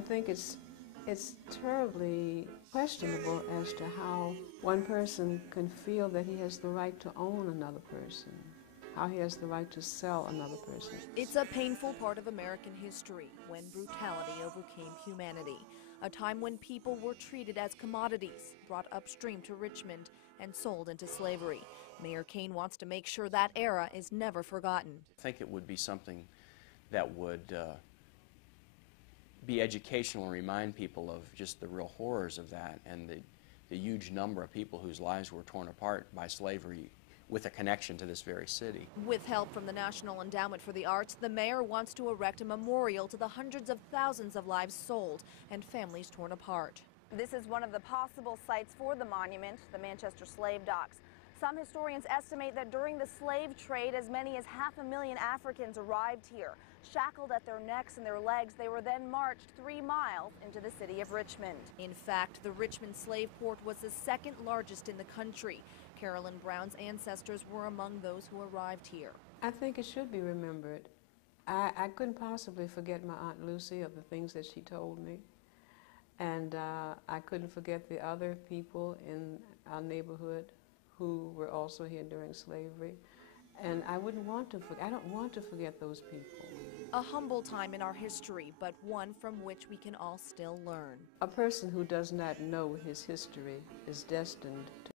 I think it's terribly questionable as to how one person can feel that he has the right to own another person, how he has the right to sell another person. It's a painful part of American history when brutality overcame humanity, a time when people were treated as commodities, brought upstream to Richmond, and sold into slavery. Mayor Kaine wants to make sure that era is never forgotten. I think it would be something that would be educational and remind people of just the real horrors of that and the huge number of people whose lives were torn apart by slavery with a connection to this very city. With help from the National Endowment for the Arts, the mayor wants to erect a memorial to the hundreds of thousands of lives sold and families torn apart. This is one of the possible sites for the monument, the Manchester slave docks. Some historians estimate that during the slave trade, as many as 500,000 Africans arrived here. Shackled at their necks and their legs, they were then marched 3 miles into the city of Richmond. In fact, the Richmond slave port was the second largest in the country. Carolyn Brown's ancestors were among those who arrived here. I think it should be remembered. I couldn't possibly forget my Aunt Lucy of the things that she told me. And I couldn't forget the other people in our neighborhood who were also here during slavery. And I don't want to forget those people. A humble time in our history, but one from which we can all still learn. A person who does not know his history is destined to